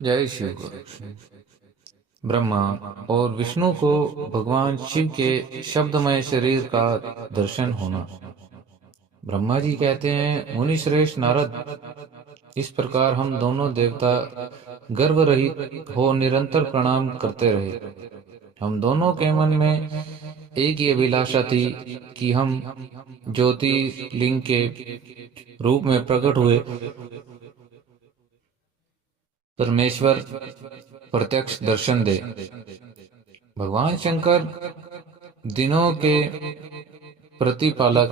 जय शिव गुरु। ब्रह्मा और विष्णु को भगवान शिव के शब्दमय शरीर का दर्शन होना। ब्रह्मा जी कहते हैं, मुनि श्रेष्ठ नारद, इस प्रकार हम दोनों देवता गर्व रहित हो निरंतर प्रणाम करते रहे। हम दोनों के मन में एक ही अभिलाषा थी कि हम ज्योतिर्लिंग के रूप में प्रकट हुए परमेश्वर प्रत्यक्ष दर्शन दे। भगवान शंकर दिनों के प्रतिपालक,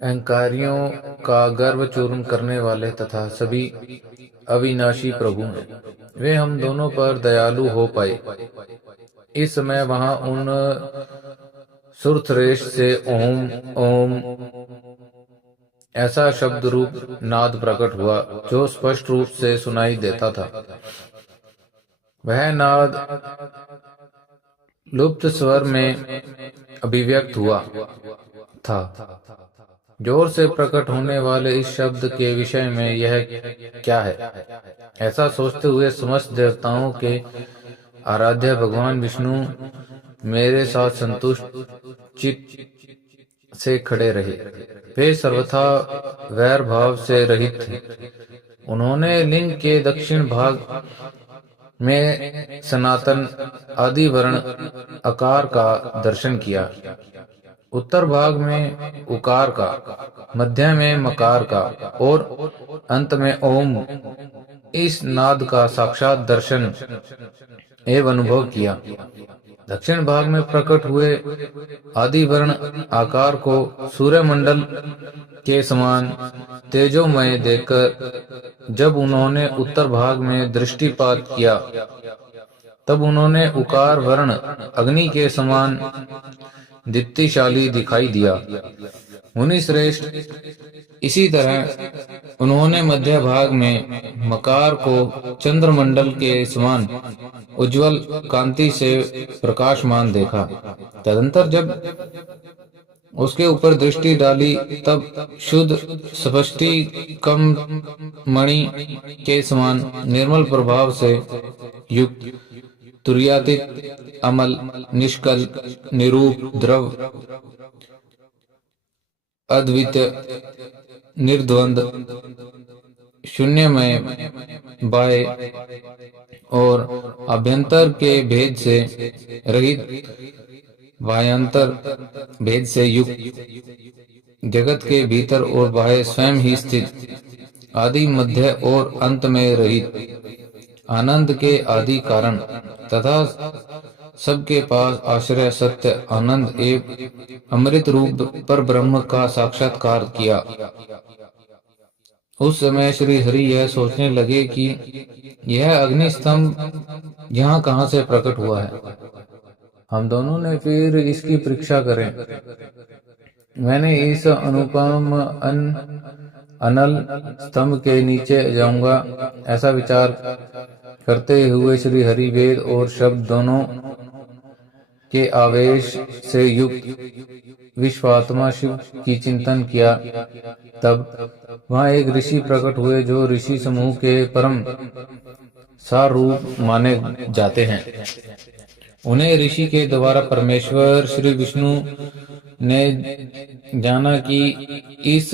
अहंकारियों का गर्व चूर्ण करने वाले तथा सभी अविनाशी प्रभु हैं। वे हम दोनों पर दयालु हो पाए। इस समय वहां उन सुरथरेश से ओम ओम ऐसा शब्द रूप नाद प्रकट हुआ जो स्पष्ट रूप से सुनाई देता था। वह नाद लुप्त स्वर में अभिव्यक्त हुआ था। जोर से प्रकट होने वाले इस शब्द के विषय में यह क्या है, ऐसा सोचते हुए समस्त देवताओं के आराध्य भगवान विष्णु मेरे साथ संतुष्ट चित्त से खड़े रहे। वे सर्वथा वैर भाव से रहित थे। उन्होंने लिंग के दक्षिण भाग में सनातन आदि वर्ण आकार का दर्शन किया, उत्तर भाग में उकार का, मध्य में मकार का और अंत में ओम इस नाद का साक्षात दर्शन एवं अनुभव किया। दक्षिण भाग में प्रकट हुए आदि वर्ण आकार को सूर्यमंडल के समान तेजोमय देखकर जब उन्होंने उत्तर भाग में दृष्टिपात किया, तब उन्होंने उकार वर्ण अग्नि के समान दीप्तिशाली दिखाई दिया। मुनि श्रेष्ठ, इसी तरह उन्होंने मध्य भाग में मकार को चंद्रमंडल के समान उज्जवल कांति से प्रकाशमान देखा। तदंतर जब उसके ऊपर दृष्टि डाली, तब शुद्ध स्पष्टि कम मणि के समान निर्मल प्रभाव से युक्त, तुर्यातीत, अमल, निष्कल, निरूप, द्रव, अद्वितीय, निर्द्वंद, शून्यमय, बाह्य और अभ्यंतर के भेद से रहित, बाह्यांतर भेद से युक्त, जगत के भीतर और बाह्य स्वयं ही स्थित, आदि, मध्य और अंत में रहित, आनंद के आदि कारण तथा सबके पास आश्रय सत्य आनंद एवं अमृत रूप पर ब्रह्म का साक्षात्कार किया। उस समय श्री हरि यह सोचने लगे कि यह अग्निस्तंभ यहाँ कहाँ से प्रकट हुआ है। हम दोनों ने फिर इसकी परीक्षा करें। मैंने इस अनुपम अनल स्तंभ के नीचे जाऊंगा, ऐसा विचार करते हुए श्री हरि वेद और शब्द दोनों के आवेश से युक्त विश्वात्मा शिव की चिंतन किया। तब वहां एक ऋषि प्रकट हुए जो ऋषि समूह के परम सार रूप माने जाते हैं। उन्हें ऋषि के द्वारा परमेश्वर श्री विष्णु ने जाना कि इस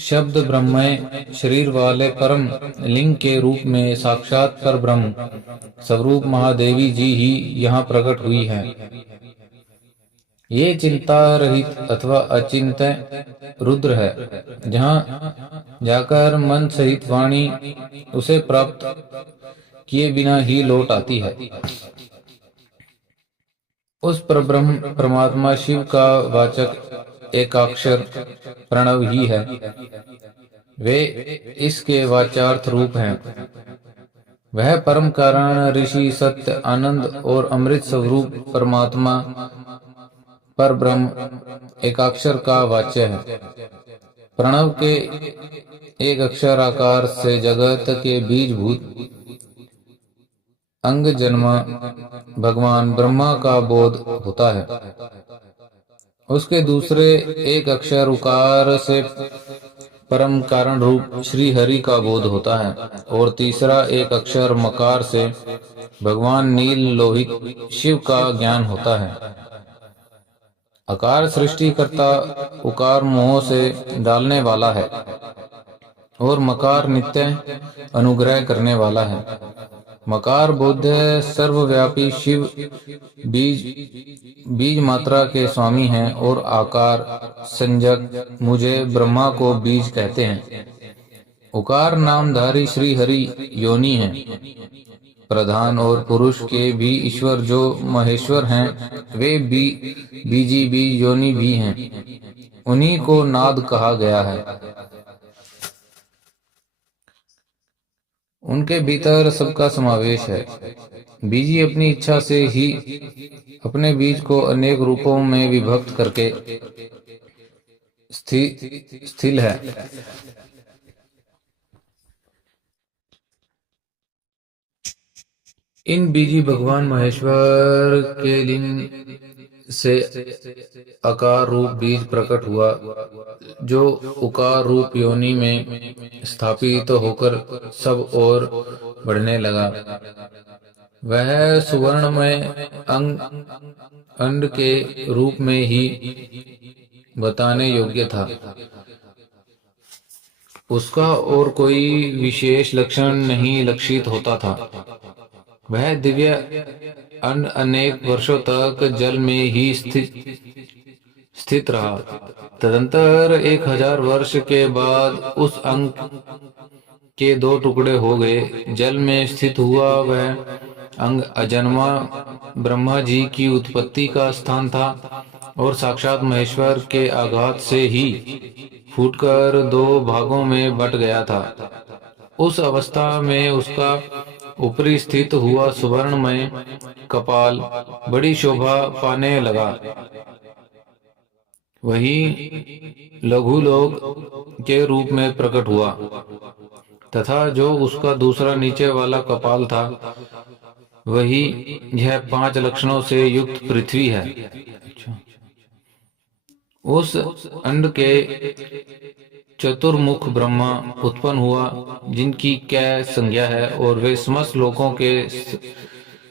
शब्द ब्रह्ममय शरीर वाले परम लिंग के रूप में साक्षात पर ब्रह्म स्वरूप महादेवी जी ही यहाँ प्रकट हुई है। ये चिंता रहित अथवा अचिंत्य रुद्र है, जहाँ जाकर मन सहित वाणी उसे प्राप्त किए बिना ही लौट आती है। उस परब्रह्म परमात्मा शिव का वाचक एकाक्षर प्रणव ही है। वे इसके वाचार्थ रूप हैं। वह परम कारण ऋषि सत्य आनंद और अमृत स्वरूप परमात्मा पर ब्रह्म एकाक्षर का वाच्य है। प्रणव के एक अक्षर आकार से जगत के बीजभूत अंग जन्मा भगवान ब्रह्मा का बोध होता है। उसके दूसरे एक अक्षर उकार से परम कारण रूप श्री हरि का बोध होता है, और तीसरा एक अक्षर मकार से भगवान नील लोहित शिव का ज्ञान होता है। अकार सृष्टि करता, उकार मोह से डालने वाला है, और मकार नित्य अनुग्रह करने वाला है। मकार बोध सर्वव्यापी शिव बीज मात्रा के स्वामी हैं, और आकार संजक मुझे ब्रह्मा को बीज कहते हैं। उकार नामधारी श्री हरि योनि हैं, प्रधान और पुरुष के भी ईश्वर जो महेश्वर हैं, वे बीजी बीज योनि भी हैं। उन्हीं को नाद कहा गया है। उनके भीतर सबका समावेश है। बीजी अपनी इच्छा से ही अपने बीज को अनेक रूपों में विभक्त करके स्थिल है। इन बीजी भगवान महेश्वर के लिंग से अकार रूप बीज प्रकट हुआ, जो उकार रूप योनि में स्थापित होकर सब ओर बढ़ने लगा। वह सुवर्ण में अंड के रूप में ही बताने योग्य था। उसका और कोई विशेष लक्षण नहीं लक्षित होता था। वह दिव्य अंड अनेक वर्षों तक जल में ही स्थित रहा। तदंतर 1000 वर्ष के बाद उस अंग के 2 टुकड़े हो गए। जल में स्थित हुआ वह अंग अजन्मा ब्रह्मा जी की उत्पत्ति का स्थान था, और साक्षात महेश्वर के आघात से ही फूटकर 2 भागों में बट गया था। उस अवस्था में उसका ऊपरी स्थित हुआ सुवर्णमय कपाल बड़ी शोभा पाने लगा। वही लघुलोक के रूप में प्रकट हुआ, तथा जो उसका दूसरा नीचे वाला कपाल था, वही यह 5 लक्षणों से युक्त पृथ्वी है। उस अंड के चतुर्मुख ब्रह्मा उत्पन्न हुआ, जिनकी क्या संज्ञा है, और वे समस्त लोकों के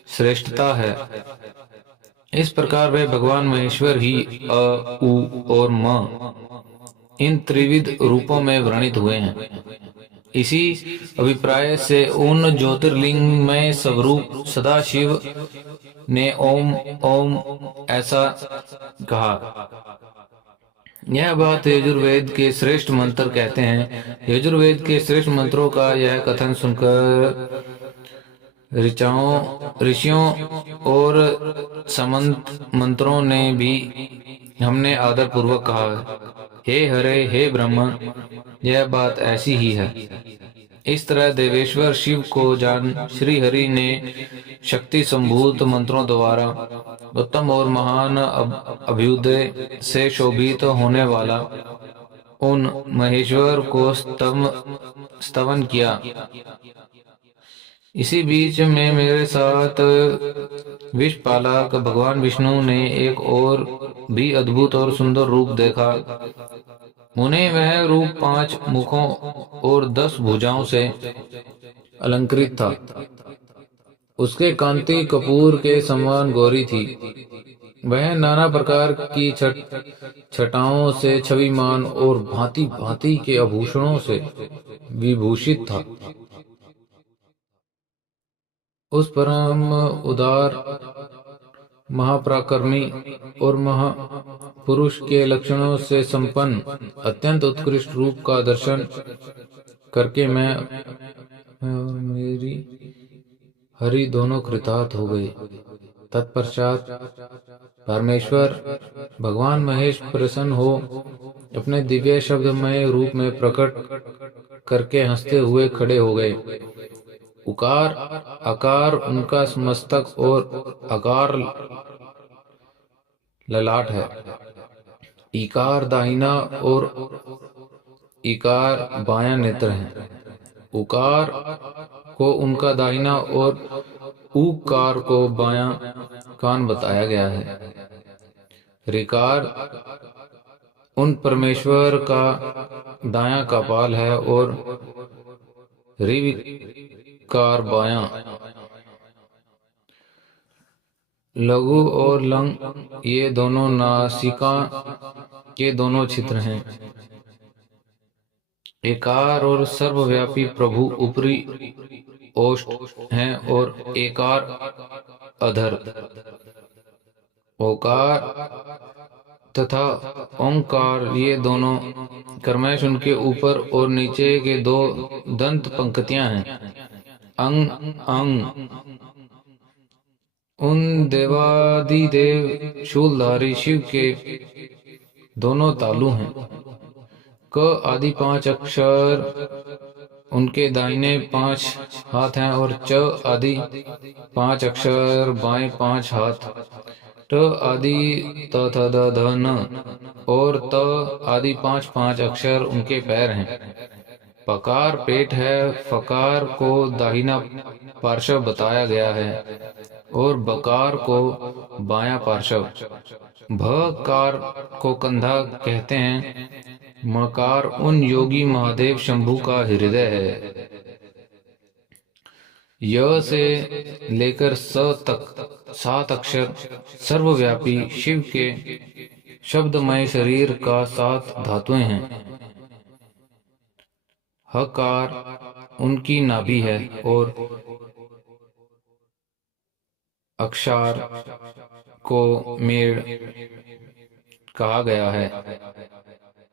श्रेष्ठता है। इस प्रकार वे भगवान महेश्वर ही अ, उ और म इन त्रिविध रूपों में वर्णित हुए हैं। इसी अभिप्राय से उन ज्योतिर्लिंग में स्वरूप सदाशिव ने ओम ओम ऐसा कहा। यह बात यजुर्वेद के श्रेष्ठ मंत्र कहते हैं। यजुर्वेद के श्रेष्ठ मंत्रों का यह कथन सुनकर ऋषियों और समंत मंत्रों ने भी हमने आदर पूर्वक कहा, हे हरे, हे ब्रह्म, यह बात ऐसी ही है। इस तरह देवेश्वर शिव को जान श्री हरि ने शक्ति संभूत मंत्रों द्वारा उत्तम और महान अभ्युदय से शोभित होने वाला उन महेश्वर को स्तवन किया। इसी बीच में मेरे साथ विषपालक भगवान विष्णु ने एक और भी अद्भुत और सुंदर रूप देखा। उन्हें वह रूप 5 मुखों और 10 भुजाओं से अलंकृत था। उसके कांति कपूर के समान गौरी थी। वह नाना प्रकार की छटाओं से छविमान और भांति भांति के आभूषणों से विभूषित था। उस परम उदार महापराक्रमी और महापुरुष के लक्षणों से संपन्न अत्यंत उत्कृष्ट रूप का दर्शन करके मैं और मेरी हरि दोनों कृतार्थ हो गए। तत्पश्चात परमेश्वर भगवान महेश प्रसन्न हो अपने दिव्य शब्दमय रूप में प्रकट करके हंसते हुए खड़े हो गए। उकार आकार उनका मस्तक और आकार ललाट है। इकार दाहिना और इकार बायां नेत्र है। उकार को उनका दाहिना और उकार को बायां कान बताया गया है। ऋकार उन परमेश्वर का दायां कपाल है और ऋविकार बायां। लघु और लंग ये दोनों नासिका के दोनों छिद्र हैं। एकार और सर्वव्यापी प्रभु ऊपरी ओष्ठ हैं और एकार अधर। ओकार तथा ओंकार ये दोनों कर्मश उनके ऊपर और नीचे के दो दंत पंक्तियां हैं। अंग अंग उन देवादिदेव शूलधारी शिव के दोनों तालु हैं। क आदि 5 अक्षर उनके दाहिने 5 हाथ हैं और च आदि 5 अक्षर बाएं 5 हाथ। ट आदि त थ द ध न और त आदि 5 अक्षर उनके पैर हैं। पकार पेट है। फकार को दाहिना पार्श्व बताया गया है और बकार को बायां पार्श्व। भकार को कंधा कहते हैं। मकार उन योगी महादेव शंभु का हृदय है। य से लेकर स तक 7 अक्षर सर्वव्यापी शिव के शब्दमय शरीर का 7 धातुएं हैं। हकार उनकी नाभि है और अक्षार को मेड़ कहा गया है।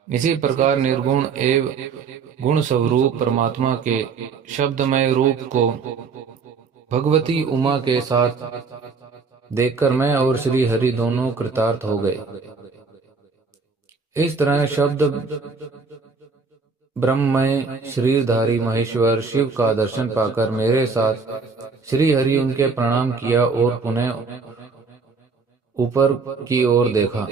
इसी प्रकार निर्गुण एवं गुण स्वरूप परमात्मा के शब्दमय रूप को भगवती उमा के साथ देखकर मैं और श्री हरि दोनों कृतार्थ हो गए। इस तरह शब्द ब्रह्ममय शरीरधारी महेश्वर शिव का दर्शन पाकर मेरे साथ श्री हरि उनके प्रणाम किया और पुनः ऊपर की ओर देखा।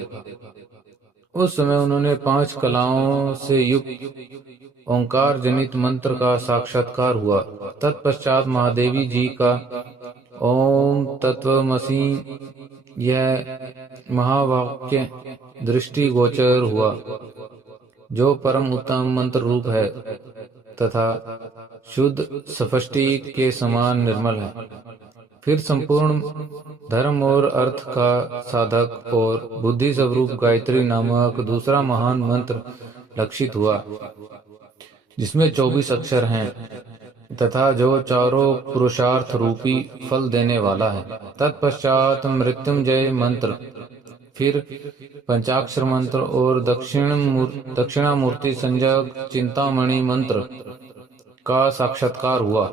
उस समय उन्होंने 5 कलाओं से युक्त ओंकार जनित मंत्र का साक्षात्कार हुआ। तत्पश्चात महादेवी जी का ओम तत्वमसि यह महावाक्य दृष्टि गोचर हुआ, जो परम उत्तम मंत्र रूप है तथा शुद्ध सफष्टि के समान निर्मल है। फिर संपूर्ण धर्म और अर्थ का साधक और बुद्धि स्वरूप गायत्री नामक दूसरा महान मंत्र लक्षित हुआ, जिसमें 24 अक्षर हैं तथा जो चारों पुरुषार्थ रूपी फल देने वाला है। तत्पश्चात मृत्युंजय मंत्र, फिर पंचाक्षर मंत्र और दक्षिणामूर्ति संजय चिंतामणि मंत्र का साक्षात्कार हुआ।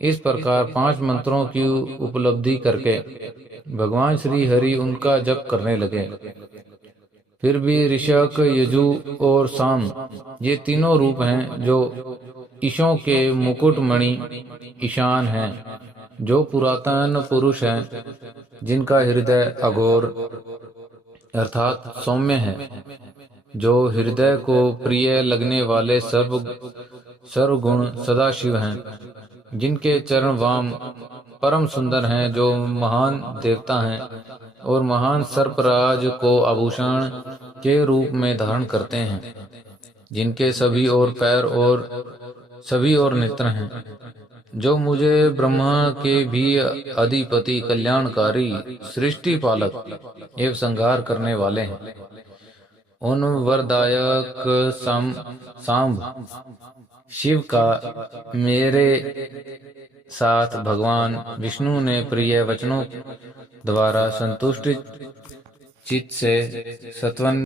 इस प्रकार 5 मंत्रों की उपलब्धि करके भगवान श्री हरि उनका जप करने लगे। फिर भी ऋषक, यजु और साम ये तीनों रूप हैं जो ईशों के मुकुटमणि ईशान हैं, जो पुरातन पुरुष हैं, जिनका हृदय अघोर अर्थात सौम्य है, जो हृदय को प्रिय लगने वाले सर्वगुण सदाशिव हैं, जिनके चरण वाम परम सुंदर हैं, जो महान देवता हैं और महान सर्पराज को आभूषण के रूप में धारण करते हैं, जिनके सभी और पैर और सभी और नेत्र हैं, जो मुझे ब्रह्मा के भी अधिपति, कल्याणकारी, सृष्टि पालक एवं संहार करने वाले हैं। उन वरदायक सांब शिव का मेरे साथ भगवान विष्णु ने प्रिय वचनों द्वारा संतुष्ट चित्त से सत्वन